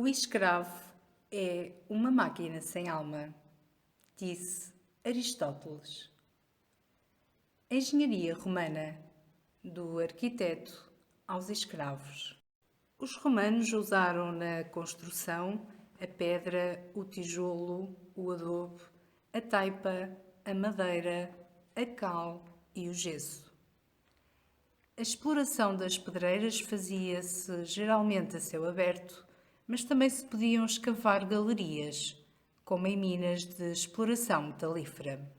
O escravo é uma máquina sem alma, disse Aristóteles. A engenharia romana, do arquiteto aos escravos. Os romanos usaram na construção a pedra, o tijolo, o adobe, a taipa, a madeira, a cal e o gesso. A exploração das pedreiras fazia-se geralmente a céu aberto, mas também se podiam escavar galerias, como em minas de exploração metalífera.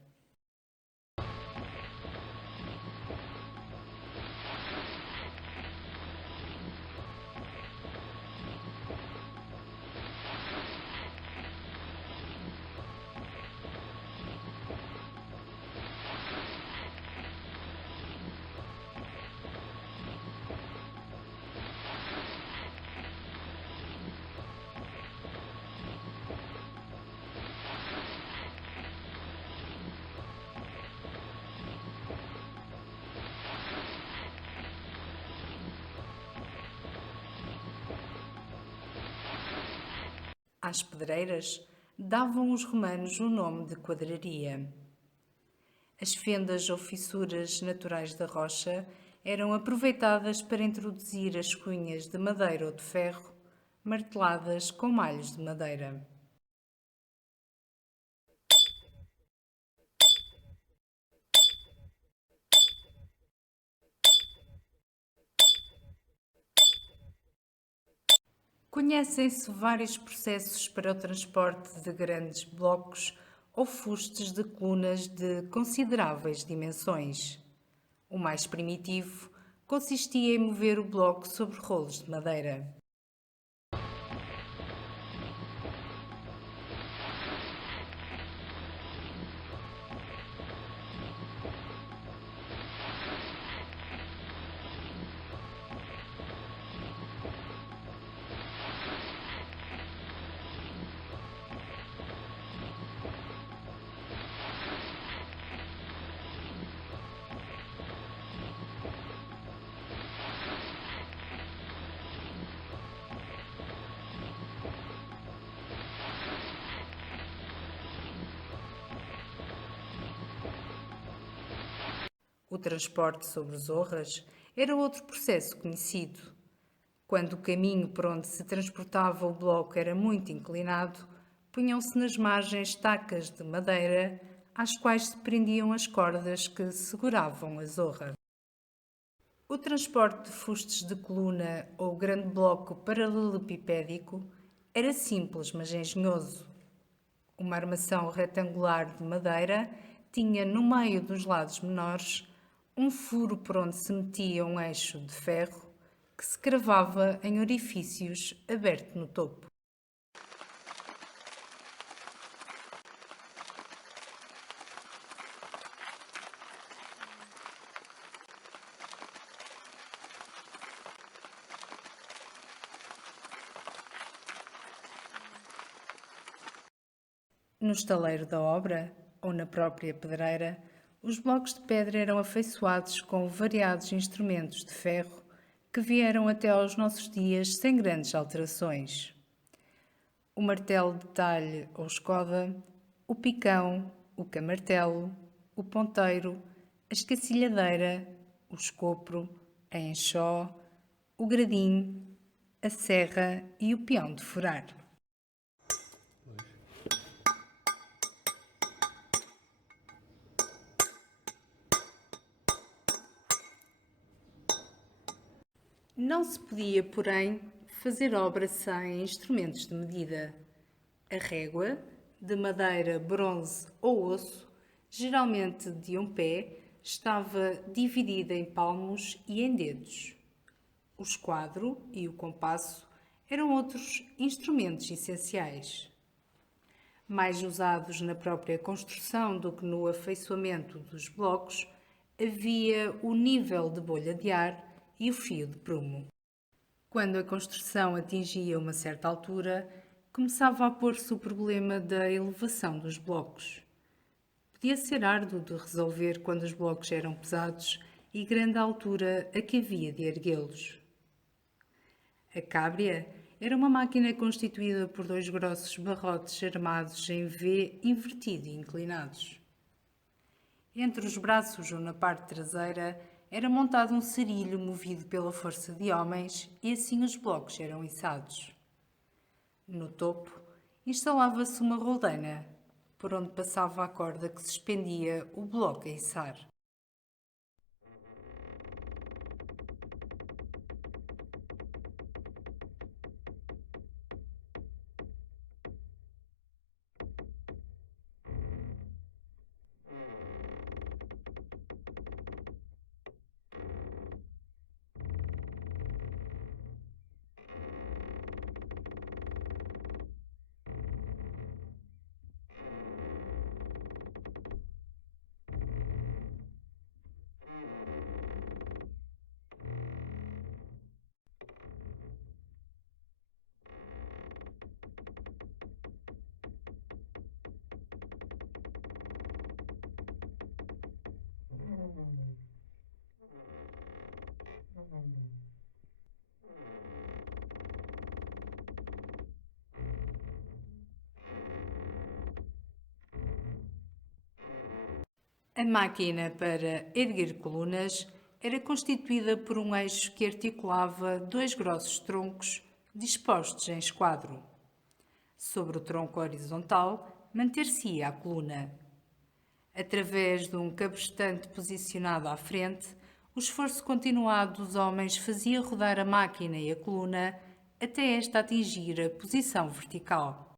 Às pedreiras davam os romanos o nome de quadraria. As fendas ou fissuras naturais da rocha eram aproveitadas para introduzir as cunhas de madeira ou de ferro, marteladas com malhos de madeira. Conhecem-se vários processos para o transporte de grandes blocos ou fustes de colunas de consideráveis dimensões. O mais primitivo consistia em mover o bloco sobre rolos de madeira. O transporte sobre zorras era outro processo conhecido. Quando o caminho por onde se transportava o bloco era muito inclinado, punham-se nas margens tacas de madeira às quais se prendiam as cordas que seguravam a zorra. O transporte de fustes de coluna ou grande bloco paralelepipédico era simples, mas engenhoso. Uma armação retangular de madeira tinha, no meio dos lados menores, um furo por onde se metia um eixo de ferro que se cravava em orifícios aberto no topo. No estaleiro da obra, ou na própria pedreira, os blocos de pedra eram afeiçoados com variados instrumentos de ferro que vieram até aos nossos dias sem grandes alterações. O martelo de talhe ou escoda, o picão, o camartelo, o ponteiro, a escacilhadeira, o escopro, a enxó, o gradim, a serra e o peão de furar. Não se podia, porém, fazer obra sem instrumentos de medida. A régua, de madeira, bronze ou osso, geralmente de um pé, estava dividida em palmos e em dedos. O esquadro e o compasso eram outros instrumentos essenciais. Mais usados na própria construção do que no afeiçoamento dos blocos, havia o nível de bolha de ar e o fio de prumo. Quando a construção atingia uma certa altura, começava a pôr-se o problema da elevação dos blocos. Podia ser árduo de resolver quando os blocos eram pesados e grande a altura a que havia de erguê-los. A cábria era uma máquina constituída por dois grossos barrotes armados em V invertido e inclinados. Entre os braços ou na parte traseira era montado um cerilho movido pela força de homens e assim os blocos eram içados. No topo instalava-se uma roldeina, por onde passava a corda que suspendia o bloco a içar. A máquina para erguer colunas era constituída por um eixo que articulava dois grossos troncos dispostos em esquadro. Sobre o tronco horizontal manter-se-ia a coluna. Através de um cabrestante posicionado à frente, o esforço continuado dos homens fazia rodar a máquina e a coluna até esta atingir a posição vertical.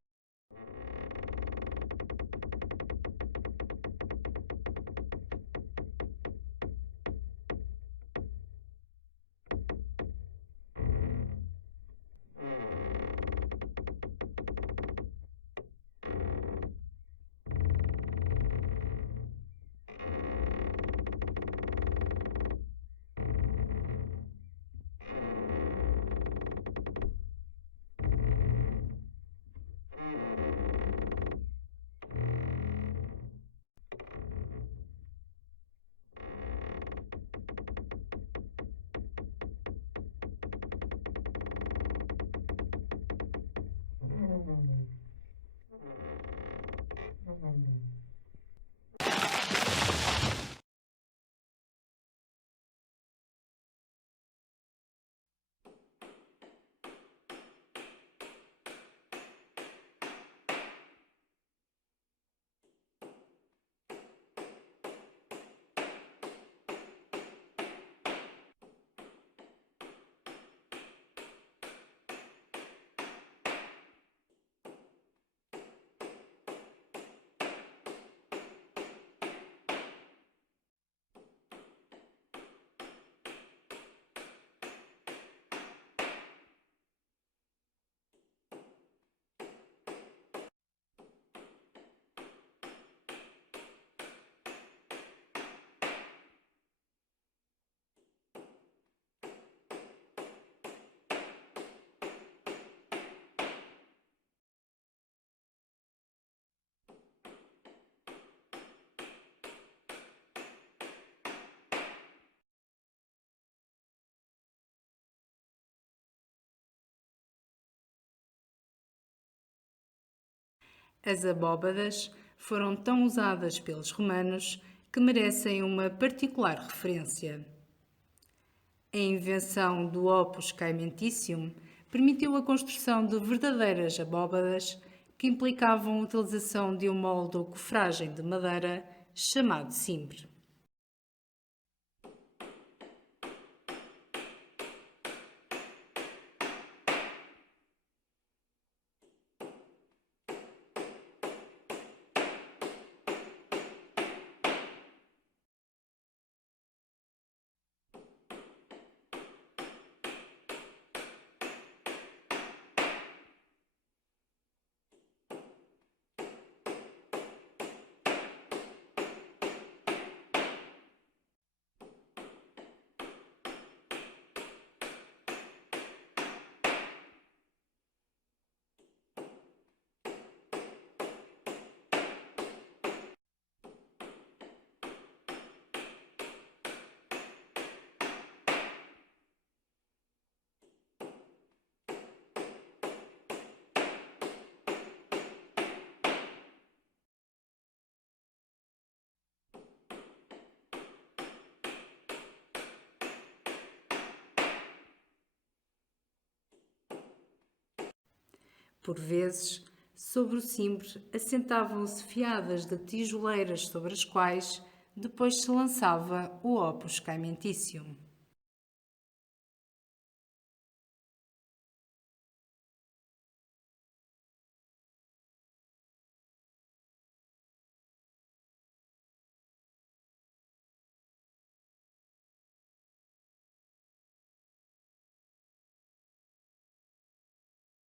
As abóbadas foram tão usadas pelos romanos que merecem uma particular referência. A invenção do opus caementicium permitiu a construção de verdadeiras abóbadas que implicavam a utilização de um molde ou cofragem de madeira chamado cimbre. Por vezes, sobre o cimbre assentavam-se fiadas de tijoleiras sobre as quais depois se lançava o opus caementicium.